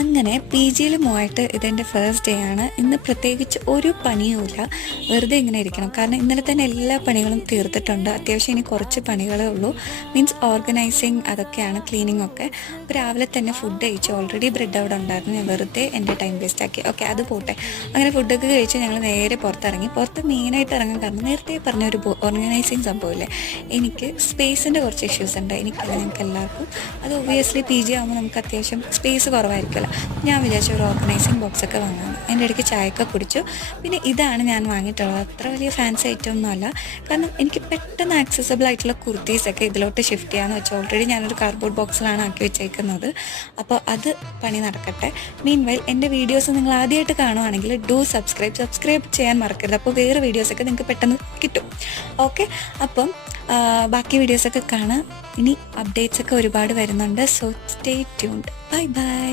അങ്ങനെ പി ജിയിൽ പോയിട്ട് ഇതെൻ്റെ ഫസ്റ്റ് ഡേ ആണ്. ഇന്ന് പ്രത്യേകിച്ച് ഒരു പണിയുമില്ല, വെറുതെ ഇങ്ങനെ ഇരിക്കണം. കാരണം ഇന്നലെ തന്നെ എല്ലാ പണികളും തീർത്തിട്ടുണ്ട്. അത്യാവശ്യം ഇനി കുറച്ച് പണികളേ ഉള്ളൂ. മീൻസ് ഓർഗനൈസിങ് അതൊക്കെയാണ്, ക്ലീനിങ് ഒക്കെ. അപ്പോൾ രാവിലെ തന്നെ ഫുഡ് കഴിച്ചു. ഓൾറെഡി ബ്രെഡ് അവിടെ ഉണ്ടായിരുന്നു, ഞാൻ വെറുതെ എൻ്റെ ടൈം വേസ്റ്റ് ആക്കി. ഓക്കെ, അത് പോട്ടെ. അങ്ങനെ ഫുഡൊക്കെ കഴിച്ച് ഞങ്ങൾ നേരെ പുറത്തിറങ്ങി. പുറത്ത് മെയിനായിട്ട് ഇറങ്ങാൻ കാരണം നേരത്തെ പറഞ്ഞ ഒരു ഓർഗനൈസിങ് സംഭവമില്ലേ, എനിക്ക് സ്പേസിൻ്റെ കുറച്ച് ഇഷ്യൂസ് ഉണ്ട്. എനിക്കല്ല, ഞങ്ങൾക്ക് എല്ലാവർക്കും. അത് ഒബ്വിയസ്ലി പി ജി ആകുമ്പോൾ നമുക്ക് അത്യാവശ്യം സ്പേസ് കുറവായിരിക്കുമല്ലോ. ഞാൻ വിചാരിച്ചു ഒരു ഓർഗനൈസിങ് ബോക്സൊക്കെ വാങ്ങാം. എൻ്റെ ഇടയ്ക്ക് ചായയൊക്കെ കുടിച്ചു. പിന്നെ ഇതാണ് ഞാൻ വാങ്ങിയിട്ടുള്ളത്. അത്ര വലിയ ഫാൻസി ഐറ്റം ഒന്നുമല്ല, കാരണം എനിക്ക് പെട്ടെന്ന് ആക്സസബിൾ ആയിട്ടുള്ള കുർത്തീസൊക്കെ ഇതിലോട്ട് ഷിഫ്റ്റ് ചെയ്യാമെന്ന് വെച്ചാൽ ഓൾറെഡി ഞാനൊരു കാർഡ്ബോർഡ് ബോക്സിലാണ് ആക്കി വെച്ചേക്കുന്നത്. അപ്പോൾ അത് പണി നടക്കട്ടെ. മീൻവൈൽ എൻ്റെ വീഡിയോസ് നിങ്ങൾ ആദ്യമായിട്ട് കാണുവാണെങ്കിൽ സബ്സ്ക്രൈബ് ചെയ്യാൻ മറക്കരുത്. അപ്പോൾ വേറെ വീഡിയോസൊക്കെ നിങ്ങൾക്ക് പെട്ടെന്ന് കിട്ടും. ഓക്കെ, അപ്പം ബാക്കി വീഡിയോസൊക്കെ കാണാം. ഇനി അപ്ഡേറ്റ്സൊക്കെ ഒരുപാട് വരുന്നുണ്ട്. So stay tuned. Bye bye.